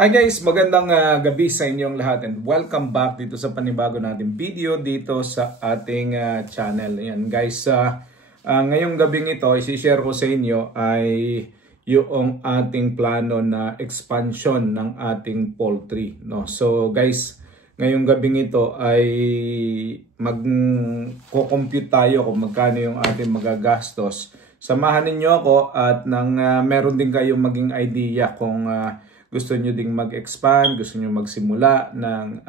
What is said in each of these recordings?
Hi guys, magandang gabi sa inyong lahat and welcome back dito sa panibago nating video dito sa ating channel. Ayan guys, ngayong gabing ito, isi-share ko sa inyo ay yung ating plano na expansion ng ating poultry. No? So guys, ngayong gabing ito ay mag-compute tayo kung magkano yung ating magagastos. Samahan ninyo ako at nang meron din kayong maging idea kung gusto nyo ding mag-expand, gusto nyo magsimula ng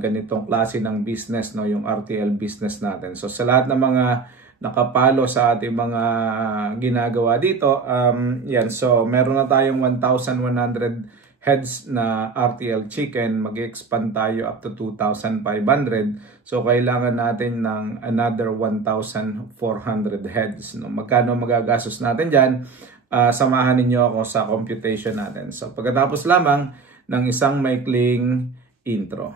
ganitong klase ng business, no, yung RTL business natin. So sa lahat ng mga nakapalo sa ating mga ginagawa dito, yan, so meron na tayong 1,100 heads na RTL chicken, mag-expand tayo up to 2,500. So kailangan natin ng another 1,400 heads. No? Magkano magagastos natin dyan? Samahan ninyo ako sa computation natin. So pagkatapos lamang ng isang maikling intro.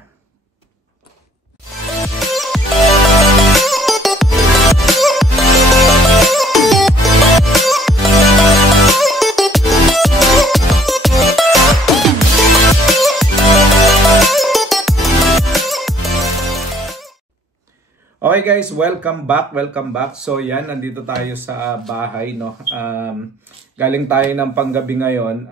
Okay guys, welcome back. So yan, nandito tayo sa bahay, no. Galing tayo ng panggabi ngayon.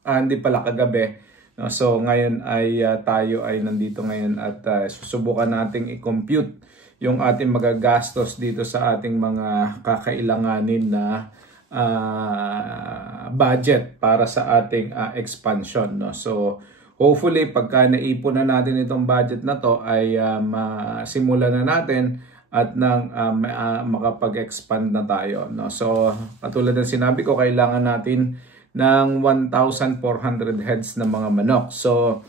Hindi pala kagabi. No? So ngayon ay tayo ay nandito ngayon at susubukan nating i-compute yung ating magagastos dito sa ating mga kakailanganin na budget para sa ating expansion, no. So hopefully, pagka naipon na natin itong budget na to ay masimulan na natin at nang makapag-expand na tayo. No? So, katulad ng sinabi ko, kailangan natin ng 1,400 heads na mga manok. So,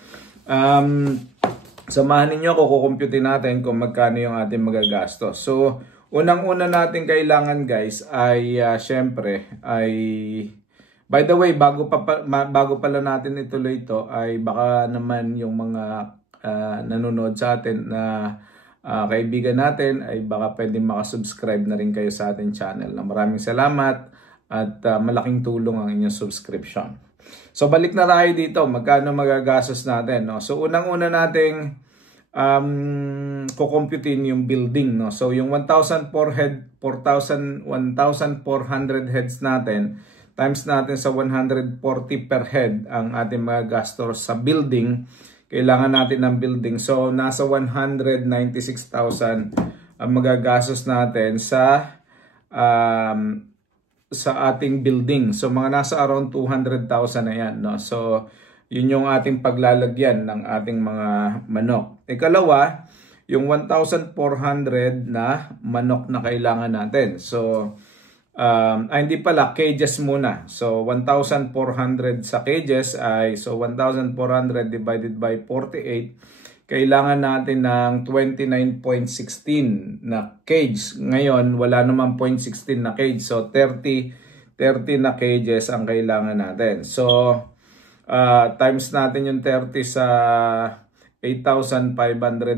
samahan ninyo ako, kukumputin natin kung magkano yung ating magagastos. So, unang-una natin kailangan guys ay syempre ay... By the way, bago pala natin ituloy ito, ay baka naman yung mga nanonood sa atin na kaibigan natin ay baka pwedeng makasubscribe na rin kayo sa ating channel. Maraming salamat at malaking tulong ang inyong subscription. So balik na tayo dito, magkano magagastos natin. No? So unang-una nating kukumputin yung building. No? So yung 1,400 heads natin, times natin sa 140 per head ang ating mga gastos sa building. Kailangan natin ng building. So, nasa 196,000 ang magagastos natin sa ating building. So, mga nasa around 200,000 na yan. No? So, yun yung ating paglalagyan ng ating mga manok. Ikalawa, yung 1,400 na manok na kailangan natin. So, hindi pala, cages muna. So, 1,400 sa cages ay, so 1,400 divided by 48, kailangan natin ng 29.16 na cage. Ngayon, wala naman 0.16 na cage. So, 30 na cages ang kailangan natin. So, times natin yung 30 sa 8,500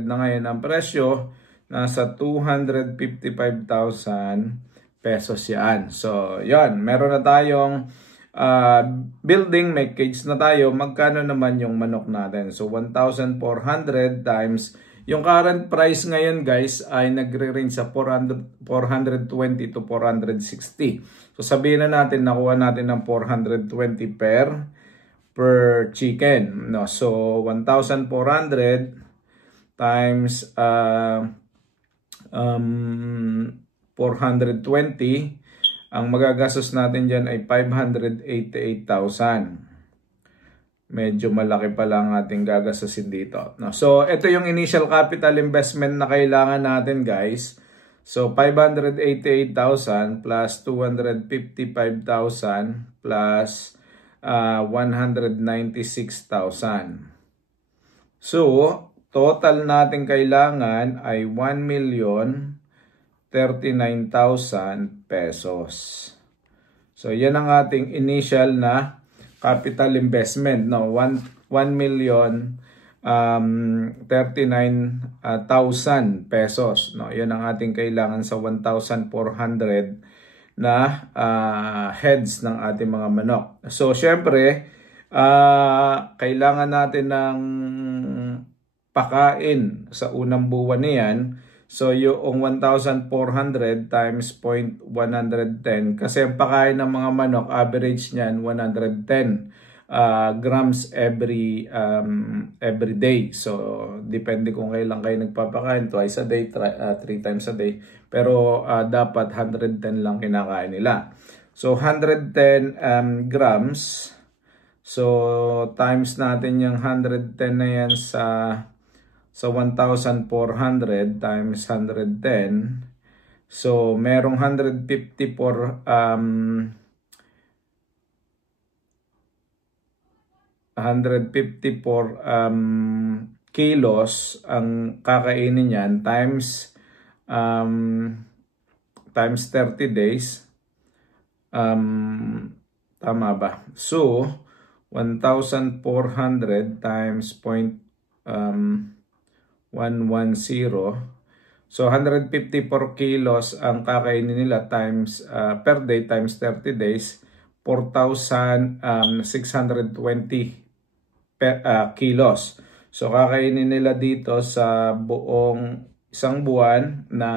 na ngayon ang presyo. Nasa 255,000 pesos yan. So, yan. Meron na tayong building, may cage na tayo. Magkano naman yung manok natin? So, 1,400 times. Yung current price ngayon, guys, ay nagre-range sa 420 to 460. So, sabihin na natin, nakuha natin ng 420 per chicken. No? So, 1,400 times 420, ang magagastos natin dyan ay 588,000. Medyo malaki pa lang ating gagastusin dito. No? So, ito yung initial capital investment na kailangan natin, guys. So, 588,000 plus 255,000 plus 196,000. So, total natin kailangan ay 1,039,000 pesos. So, yan ang ating initial na capital investment. No? 1,039,000 pesos. No? Yan ang ating kailangan sa 1,400 na heads ng ating mga manok. So, syempre, Kailangan natin ng pakain sa unang buwan niyan. So yung 1,400 times 0.110, kasi ang pakain ng mga manok, average niyan 110 grams every day. So depende kung kailan kayo nagpapakain, twice a day, 3 times a day. Pero dapat 110 lang kinakain nila. So 110 grams. So times natin yung 110 na yan sa 1,400 times 110. So merong 154 kilos ang kakainin niyan times 30 days. Tama ba? So 1,400 times 0.110. So 154 kilos ang kakainin nila times per day times 30 days, 4,620 kilos. So kakainin nila dito sa buong isang buwan na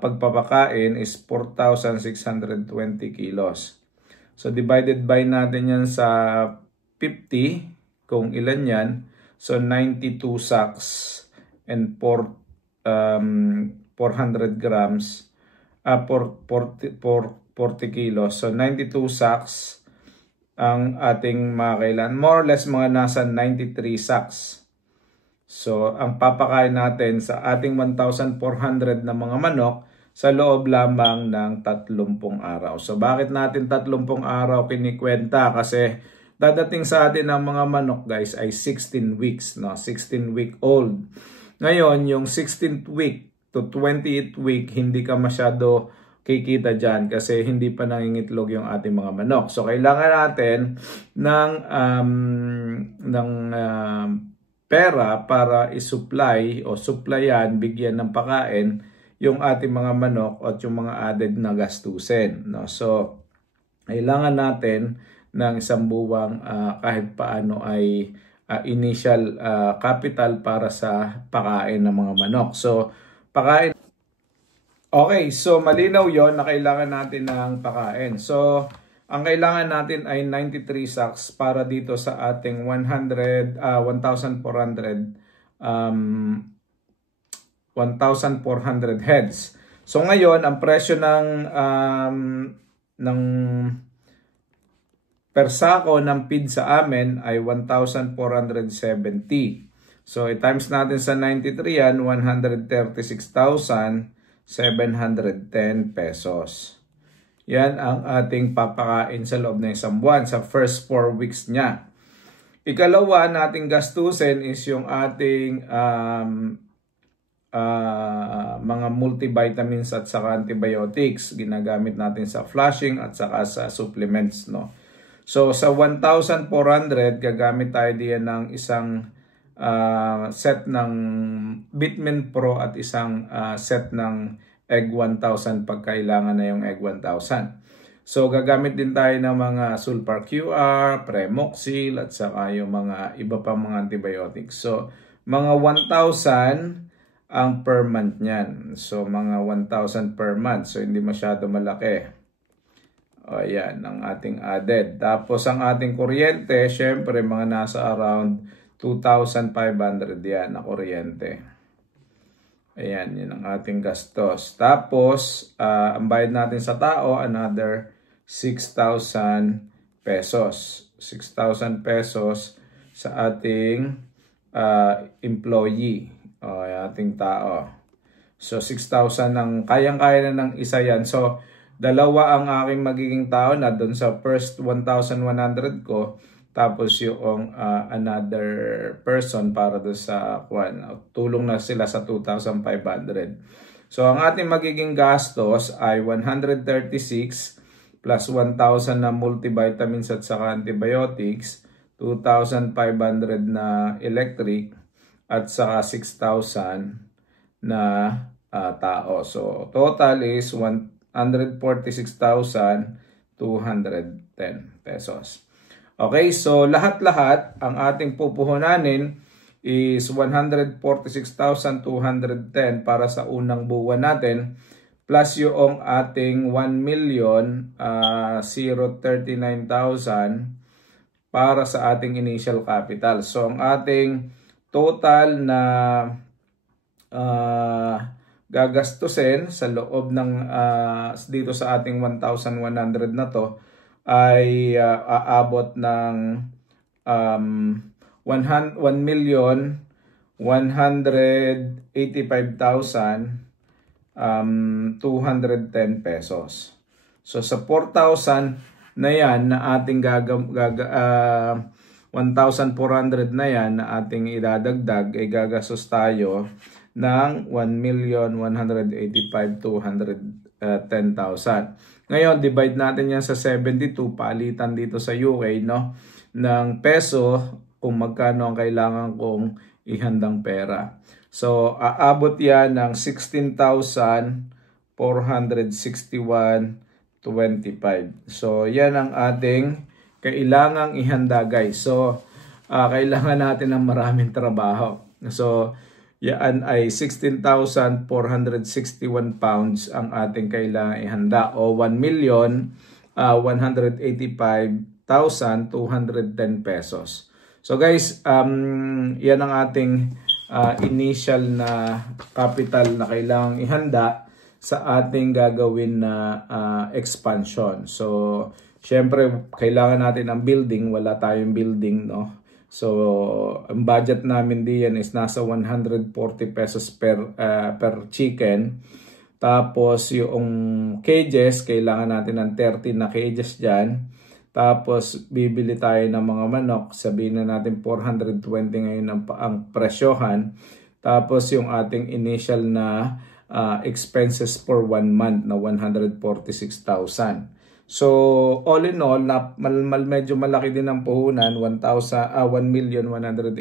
pagpapakain is 4,620 kilos. So divided by natin yan sa 50 kung ilan yan. So 92 sacks and 400 grams, 40 kilos. So 92 sacks ang ating makailan. More or less mga nasa 93 sacks. So ang papakain natin sa ating 1,400 na mga manok sa loob lamang ng 30 araw. So bakit natin 30 araw kinikwenta? Kasi dadating sa atin ang mga manok guys ay 16 weeks, no? 16-week old. Ngayon, yung 16th week to 28th week, hindi ka masyado kikita dyan kasi hindi pa nangingitlog yung ating mga manok. So kailangan natin ng pera para isupply o supplyan, bigyan ng pakain yung ating mga manok at yung mga added na gastusin, no? So kailangan natin ng isang buwang kahit paano ay initial capital para sa pakain ng mga manok. So pakain. Okay, so malinaw yon na kailangan natin ng pakain. So ang kailangan natin ay 93 sacks para dito sa ating 1,400 heads. So ngayon, ang presyo ng per sako ng feed sa amin ay 1,470. So i-times natin sa 93 yan, 136,710 pesos. Yan ang ating papakain sa loob ng isang buwan sa first 4 weeks niya. Ikalawa nating gastusin is yung ating mga multivitamins at saka antibiotics. Ginagamit natin sa flushing at saka sa supplements, no? So sa 1,400 gagamit tayo diyan ng isang set ng Vitamin Pro at isang set ng Egg 1,000 pag kailangan na yung Egg 1,000. So gagamit din tayo ng mga Sulfur QR, Premoxil at saka yung mga iba pang mga antibiotics. So mga 1,000 ang per month niyan. So mga 1,000 per month. So hindi masyado malaki. O yan ang ating added. Tapos ang ating kuryente, syempre mga nasa around 2,500 yan na kuryente. Ayan, yun ang ating gastos. Tapos, ang bayad natin sa tao, another 6,000 pesos. 6,000 pesos sa ating employee o ating tao. So, 6,000 ang kayang-kaya na ng isa yan. So, dalawa ang aking magiging tao na doon sa first 1,100 ko. Tapos yung another person para doon sa tulong na sila sa 2,500. So ang ating magiging gastos ay 136 plus 1,000 na multivitamins at saka antibiotics, 2,500 na electric at saka 6,000 na tao. So total is 146,210 pesos. Okay, so lahat-lahat ang ating pupuhunanin is 146,210 para sa unang buwan natin plus yung ating 1,039,000 para sa ating initial capital. So ang ating total na gagastusin sa loob ng dito sa ating 1,100 na to ay aabot ng 1,185,210 pesos. So sa 4,000 na yan na ating 1,400 na yan na ating idadagdag ay gagastos tayo ng 1,185,210,000. Ngayon, divide natin yan sa 72, palitan dito sa UK, no, ng peso kung magkano ang kailangan kong ihandang pera. So, aabot yan ng 16,461.25. So, yan ang ating kailangang ihanda, guys. So, kailangan natin ng maraming trabaho. So, yan ay 16,461 pounds ang ating kailangan ihanda o 1,185,210 pesos. So guys, yan ang ating initial na capital na kailangang ihanda sa ating gagawin na expansion. So, syempre, kailangan natin ng building. Wala tayong building, no? So, ang budget namin diyan is nasa 140 pesos per chicken. Tapos, yung cages, kailangan natin ng 30 na cages dyan. Tapos, bibili tayo ng mga manok. Sabihin na natin 420 ngayon ang presyohan. Tapos, yung ating initial na expenses for 1 month na 146,000. So, all in all, medyo malaki din ang puhunan, 1,185,210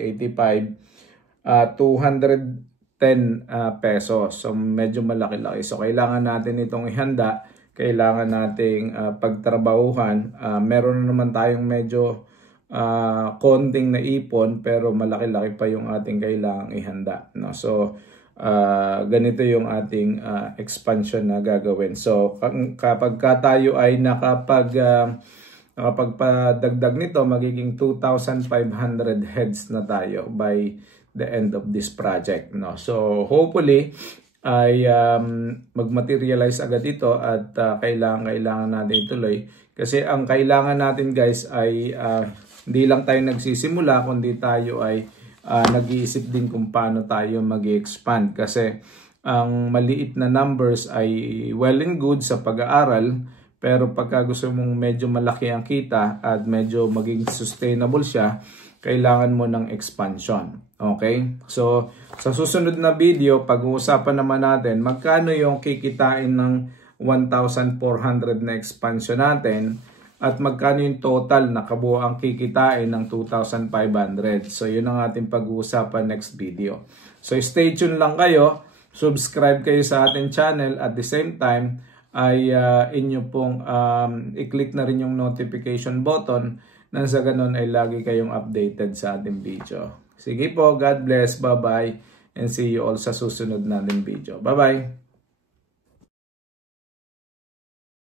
pesos. So, medyo malaki-laki. So, kailangan natin itong ihanda, kailangan nating pagtrabahuhan. Meron na naman tayong medyo konting na ipon, pero malaki-laki pa yung ating kailangang ihanda, no? So, ganito yung ating expansion na gagawin. So kapag tayo ay nakapagpadagdag nito, magiging 2,500 heads na tayo by the end of this project, no? So hopefully ay magmaterialize agad ito at kailangan natin ituloy, kasi ang kailangan natin, guys, ay hindi lang tayo nagsisimula, kundi tayo ay nag-iisip din kung paano tayo mag-expand, kasi ang maliit na numbers ay well and good sa pag-aaral, pero pagka gusto mong medyo malaki ang kita at medyo maging sustainable siya, kailangan mo ng expansion. Okay? So, sa susunod na video, pag-uusapan naman natin magkano yung kikitain ng 1,400 na expansion natin, at magkano yung total na kabuuang kikitain ng 2,500. So, yun ang ating pag-uusapan next video. So, stay tuned lang kayo. Subscribe kayo sa ating channel. At the same time, ay inyo pong i-click na rin yung notification button nang sa ganun ay lagi kayong updated sa ating video. Sige po, God bless, bye-bye, and see you all sa susunod nating video. Bye-bye!